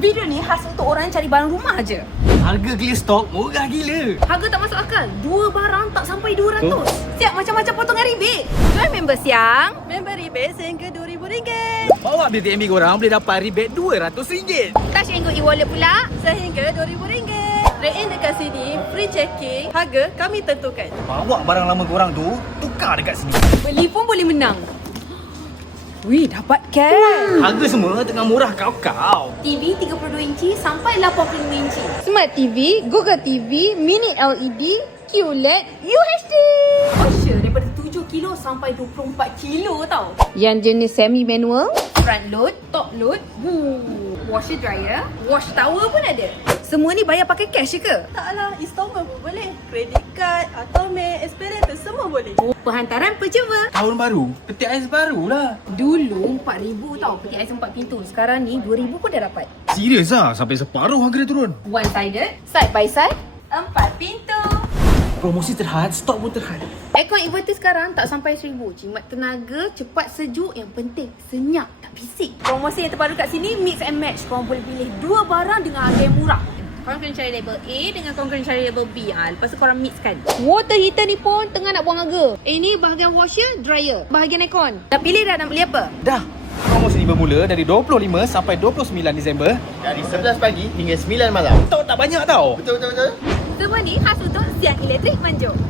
Video ni khas untuk orang yang cari barang rumah je. Harga clear stock murah gila. Harga tak masuk akal. Dua barang tak sampai 200. Siap macam-macam potongan rebate. Join member siang. Member rebate sehingga RM2,000. Bawa BTMB korang boleh dapat rebate RM200. Touch and go e-wallet pula. Sehingga RM2,000. Trade in dekat sini, free checking. Harga kami tentukan. Bawa barang lama korang tu, tukar dekat sini. Beli pun boleh menang. Wih, dapat cash. Harga semua tengah murah kau-kau. TV 32 inci sampai 85 inci. Smart TV, Google TV, Mini LED, QLED, UHD. Washer daripada 7 kilo sampai 24 kilo tau. Yang jenis semi manual. Front load, top load, washer dryer, wash tower pun ada. Semua ni bayar pakai cash je ke? Taklah, installment pun boleh. Credit card, Automatic, Experience, semua boleh. Perhantaran percuma. Tahun baru, peti ais baru lah. Dulu 4,000 tau peti ais 4 pintu. Sekarang ni 2,000 pun dah dapat. Serius lah, sampai separuh harga dia turun. One sided, side by side, 4 pintu. Promosi terhad, stok pun terhad. Aircon inverter sekarang tak sampai 1,000. Jimat tenaga, cepat sejuk, yang penting senyap, tak bising. Promosi yang terbaru kat sini mix and match. Korang boleh pilih dua barang dengan harga yang murah. Korang kena cari label A dengan korang kena cari label B. Lepas tu korang mixkan. Water heater ni pun tengah nak buang harga. Ini bahagian washer, dryer. Bahagian aircon. Dah pilih dah nak beli apa? Dah. Promosi ni bermula dari 25 sampai 29 Disember. Dari 11 pagi hingga 9 malam. Stok tak banyak tau. Betul. Semua ni khas untuk Siang Elektrik Manjung.